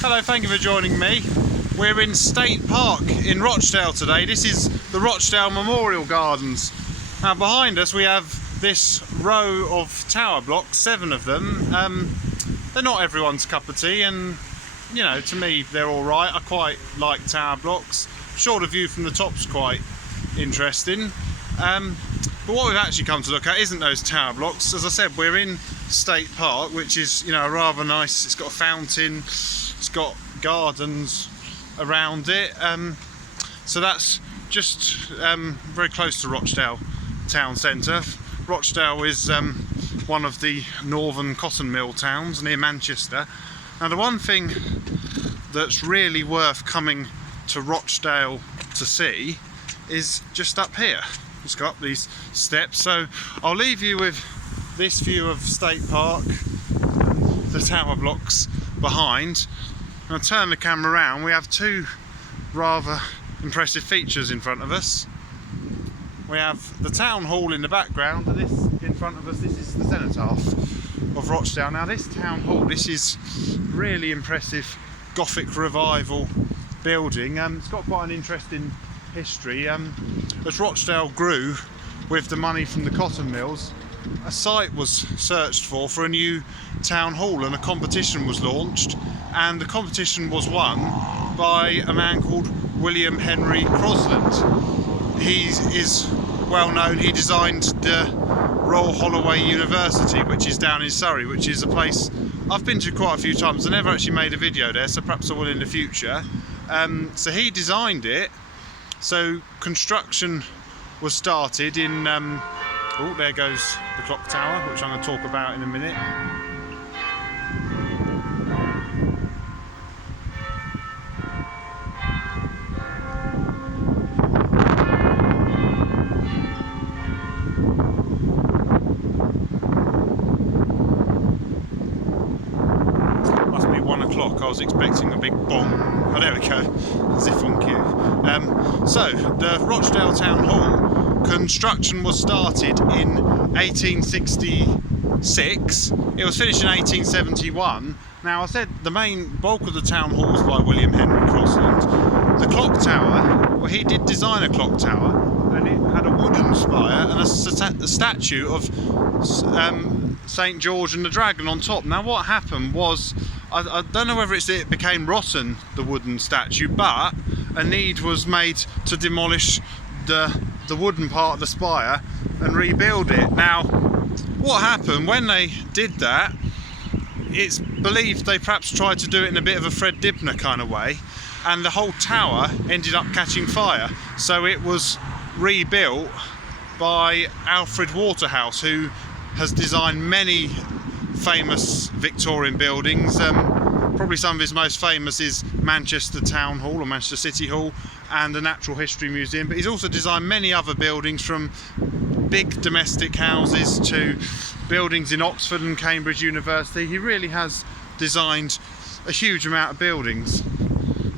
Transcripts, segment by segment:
Hello, thank you for joining me. We're in State Park in Rochdale today. This is the Rochdale Memorial Gardens. Now behind us we have this row of tower blocks, 7 of them. They're not everyone's cup of tea, and you know, to me they're alright. I quite like tower blocks. Shorter view from the top's quite interesting. But what we've actually come to look at isn't those tower blocks. As I said, we're in State Park, which is, you know, rather nice. It's got a fountain, it's got gardens around it. So that's just very close to Rochdale town centre. Rochdale is one of the northern cotton mill towns near Manchester. Now the one thing that's really worth coming to Rochdale to see is just up here. It's got up these steps, so I'll leave you with this view of State Park and the tower blocks behind. I'll turn the camera around. We have 2 rather impressive features in front of us. We have the town hall in the background, and this in front of us, this is the cenotaph of Rochdale. Now this town hall, this is really impressive Gothic revival building. It's got quite an interesting history. As Rochdale grew with the money from the cotton mills, a site was searched for a new town hall, and a competition was launched, and the competition was won by a man called William Henry Crosland. He is well known. He designed the Royal Holloway University, which is down in Surrey, which is a place I've been to quite a few times. I never actually made a video there, so perhaps I will in the future. So he designed it. So construction was started in, oh, there goes the clock tower, which I'm going to talk about in a minute. Must be 1 o'clock, I was expecting a big bong. Oh, there we go, as if on cue. So, the Rochdale Town Hall, construction was started in 1866. It was finished in 1871. Now, I said the main bulk of the town hall was by William Henry Crosland. The clock tower, well, he did design a clock tower, and it had a wooden spire and a statue of St. George and the Dragon on top. Now, what happened was, I don't know whether it became rotten, the wooden statue, but a need was made to demolish the wooden part of the spire and rebuild it. Now, what happened when they did that, it's believed they perhaps tried to do it in a bit of a Fred Dibner kind of way, and the whole tower ended up catching fire. So it was rebuilt by Alfred Waterhouse, who has designed many famous Victorian buildings. Probably some of his most famous is Manchester Town Hall, or Manchester City Hall, and the Natural History Museum, but he's also designed many other buildings, from big domestic houses to buildings in Oxford and Cambridge University. He really has designed a huge amount of buildings.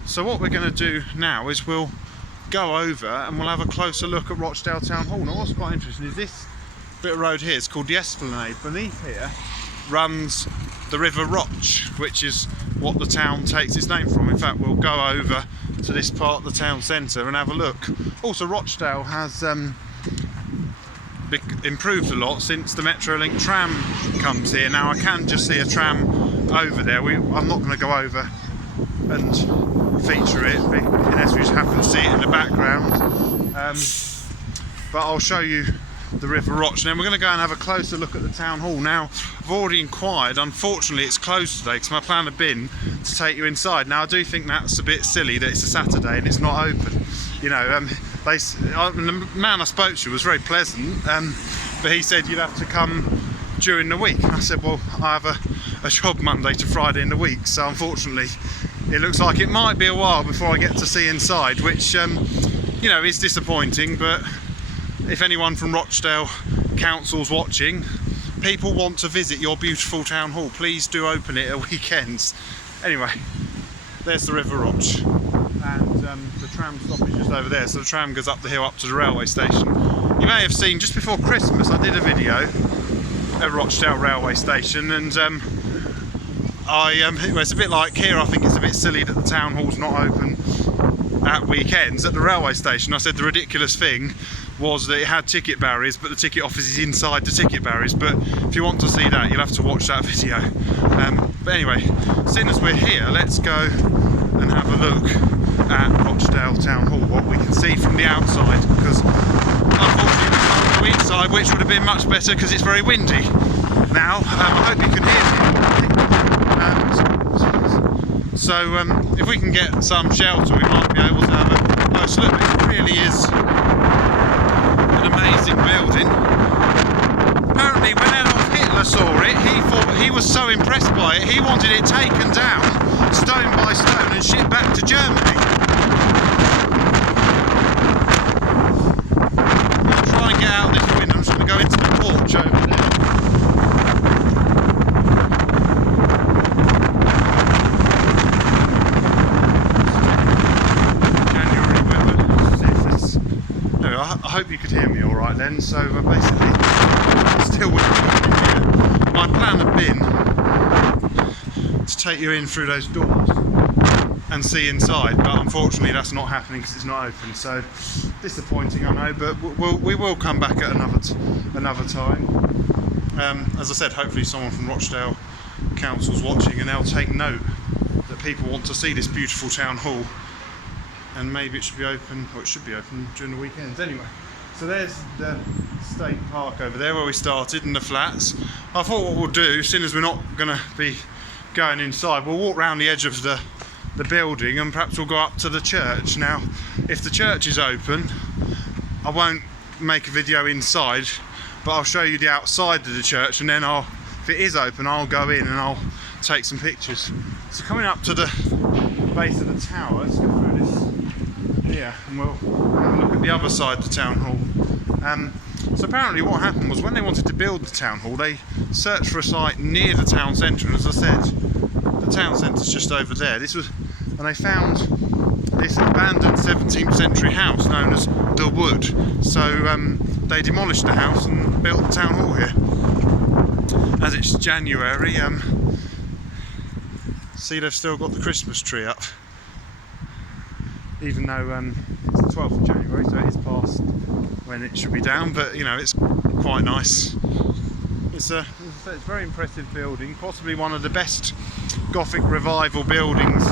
So what we're going to do now is we'll go over and we'll have a closer look at Rochdale Town Hall. Now what's quite interesting is this bit of road here, it's called the Esplanade. Beneath here runs the River Roch, which is what the town takes its name from. In fact, we'll go over to this part of the town centre and have a look. Also, Rochdale has improved a lot since the Metrolink tram comes here. Now I can just see a tram over there. I'm not going to go over and feature it unless we just happen to see it in the background. But I'll show you the River Roch. Then we're going to go and have a closer look at the town hall. Now, I've already inquired. Unfortunately, it's closed today because my plan had been to take you inside. Now, I do think that's a bit silly that it's a Saturday and it's not open. You know, the man I spoke to was very pleasant, but he said you'd have to come during the week. And I said, well, I have a job Monday to Friday in the week, so unfortunately, it looks like it might be a while before I get to see inside, which, you know, is disappointing. But if anyone from Rochdale Council's watching, people want to visit your beautiful town hall, please do open it at weekends. Anyway, there's the River Roch, and the tram stop is just over there, so the tram goes up the hill up to the railway station. You may have seen just before Christmas I did a video at Rochdale railway station, and it's a bit like here. I think it's a bit silly that the town hall's not open at weekends. At the railway station, I said the ridiculous thing was that it had ticket barriers, but the ticket office is inside the ticket barriers. But if you want to see that, you'll have to watch that video. But anyway, seeing as we're here, let's go and have a look at Rochdale Town Hall, what we can see from the outside, because unfortunately it's on the inside, which would have been much better because it's very windy. Now, I hope you can hear me. So if we can get some shelter, we might be able to have a close look. It really is an amazing building. Apparently when Adolf Hitler saw it, he was so impressed by it, he wanted it taken down stone by stone and shipped back to Germany. I'm going to try and get out this window. I'm just going to go into the porch over there. I hope you could hear me alright then. So basically, still with me. My plan had been to take you in through those doors and see inside, but unfortunately that's not happening because it's not open. So disappointing, I know, but we will come back at another time. As I said, hopefully someone from Rochdale Council's watching and they'll take note that people want to see this beautiful town hall. And maybe it should be open, or it should be open during the weekends anyway. So there's the state park over there where we started, and the flats. I thought what we'll do, seeing as we're not going to be going inside, we'll walk round the edge of the building and perhaps we'll go up to the church. Now, if the church is open, I won't make a video inside, but I'll show you the outside of the church, and then if it is open, I'll go in and I'll take some pictures. So coming up to the base of the tower, let's go through this here and we'll have a look at the other side of the town hall. So apparently what happened was when they wanted to build the town hall, they searched for a site near the town centre, and as I said, the town centre's just over there. And they found this abandoned 17th century house known as the Wood. So they demolished the house and built the town hall here. As it's January, see, they've still got the Christmas tree up, even though it's the 12th of January, so it is past when it should be down, but you know, it's quite nice. It's a very impressive building, possibly one of the best Gothic revival buildings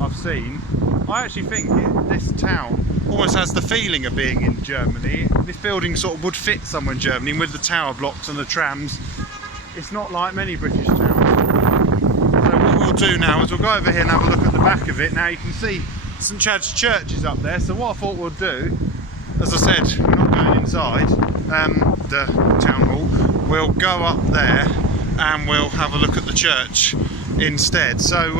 I've seen. I actually think this town almost has the feeling of being in Germany. This building sort of would fit somewhere in Germany with the tower blocks and the trams. It's not like many British towns. So what we'll do now is we'll go over here and have a look at the back of it. Now you can see St Chad's Church is up there, so what I thought we'll do, as I said, we're not going inside the town hall, we'll go up there and we'll have a look at the church instead. So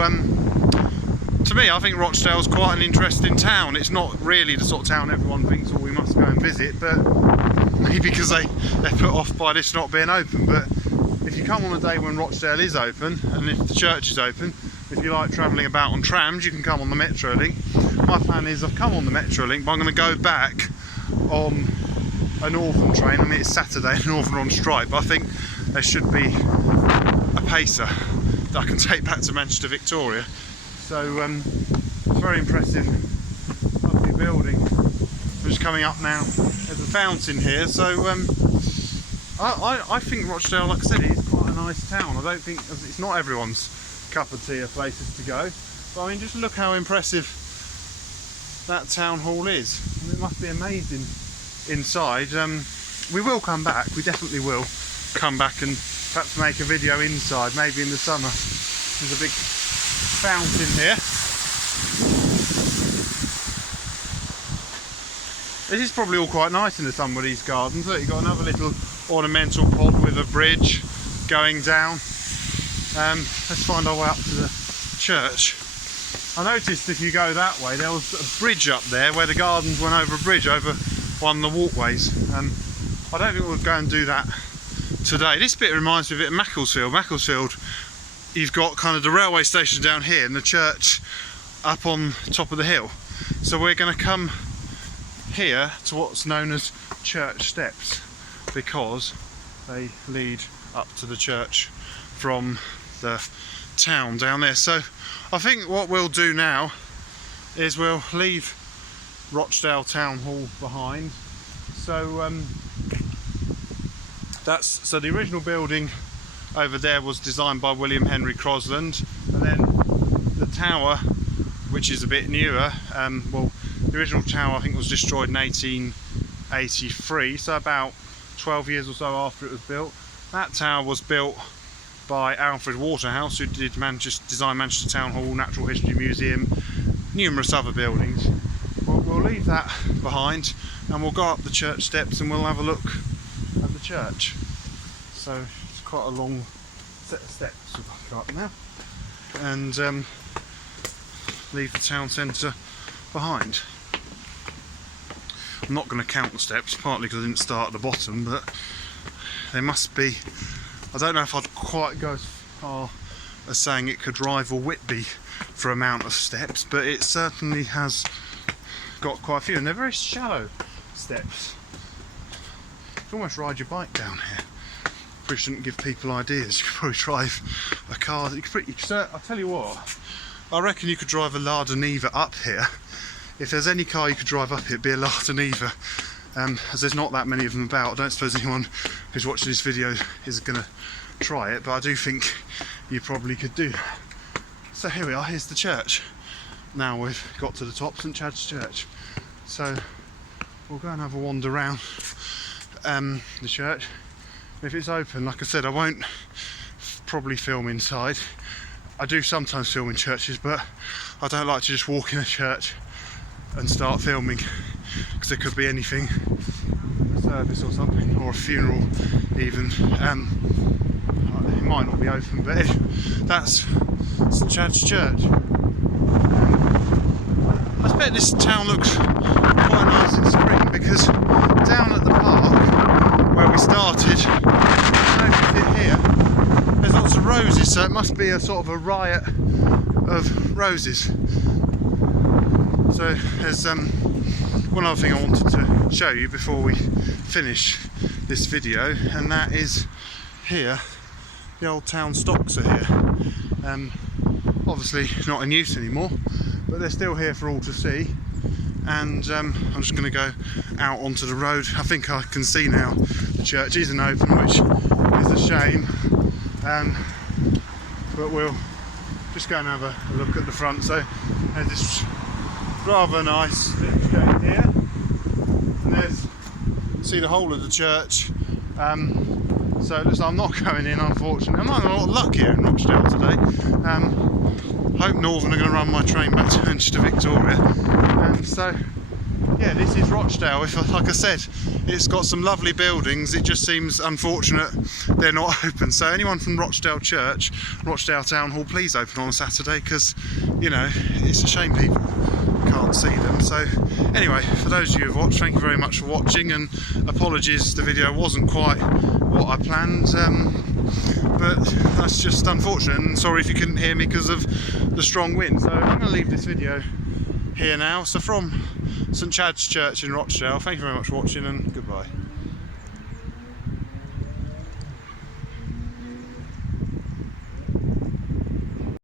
to me, I think Rochdale's quite an interesting town. It's not really the sort of town everyone thinks, oh, we must go and visit, but maybe because they're put off by this not being open. But if you come on a day when Rochdale is open, and if the church is open, if you like travelling about on trams, you can come on the Metrolink. My plan is I've come on the Metrolink, but I'm going to go back on a Northern train. I mean, it's Saturday, Northern on strike, but I think there should be a pacer that I can take back to Manchester Victoria. So it's a very impressive, lovely building. I'm just coming up now. There's a fountain here, so I think Rochdale, like I said, is quite a nice town. I don't think it's not everyone's cup of tea of places to go, but I mean, just look how impressive that town hall is. I mean, it must be amazing inside. We will come back, we definitely will come back and perhaps make a video inside, maybe in the summer. There's a big fountain here. This is probably all quite nice in the summer, these gardens. Look, you've got another little ornamental pod with a bridge going down. Let's find our way up to the church. I noticed if you go that way, there was a bridge up there where the gardens went over a bridge, over one of the walkways. I don't think we'll go and do that today. This bit reminds me a bit of Macclesfield. Macclesfield, you've got kind of the railway station down here and the church up on top of the hill. So we're going to come here to what's known as church steps, because they lead up to the church from the town down there. So I think what we'll do now is we'll leave Rochdale Town Hall behind. So so the original building over there was designed by William Henry Crosland, and then the tower, which is a bit newer, well, the original tower I think was destroyed in 1883, so about 12 years or so after it was built. That tower was built by Alfred Waterhouse, who did design Manchester Town Hall, Natural History Museum, numerous other buildings. We'll leave that behind and we'll go up the church steps and we'll have a look at the church. So it's quite a long set of steps we've got to go up now, and leave the town centre behind. I'm not going to count the steps, partly because I didn't start at the bottom, but there must be, I don't know if I'd quite go as far as saying it could rival Whitby for amount of steps, but it certainly has got quite a few, and they're very shallow steps. You can almost ride your bike down here. Probably shouldn't give people ideas. You could probably drive a car. I'll tell you what, I reckon you could drive a Lada Niva up here. If there's any car you could drive up, it'd be a Lada Niva, as there's not that many of them about. I don't suppose anyone who's watching this video is going to try it, but I do think you probably could do that. So here we are, here's the church. Now we've got to the top, St Chad's Church. So we'll go and have a wander around the church. If it's open, like I said, I won't probably film inside. I do sometimes film in churches, but I don't like to just walk in a church and start filming, because there could be anything, a service or something, or a funeral even. It might not be open, but that's St Chad's Church. I bet this town looks quite nice in spring, because down at the park where we started, here, there's lots of roses, so it must be a sort of a riot of roses. So there's one other thing I wanted to show you before we finish this video, and that is here, the old town stocks are here. Obviously not in use anymore, but they're still here for all to see. And I'm just going to go out onto the road. I think I can see now the church isn't open, which is a shame, but we'll just go and have a look at the front. So there's this rather nice little gate here, and there's, see the whole of the church. So it looks like I'm not going in, unfortunately. I'm not having a lot of luck here in Rochdale today. Hope Northern are going to run my train back to Manchester Victoria. So yeah, this is Rochdale. Like I said, it's got some lovely buildings. It just seems unfortunate they're not open. So anyone from Rochdale Church, Rochdale Town Hall, please open on a Saturday, because, you know, it's a shame people can't see them. So anyway, for those of you who've watched, thank you very much for watching, and apologies the video wasn't quite what I planned, but that's just unfortunate, and sorry if you couldn't hear me because of the strong wind. So I'm going to leave this video here now. So from St Chad's Church in Rochdale, thank you very much for watching, and goodbye.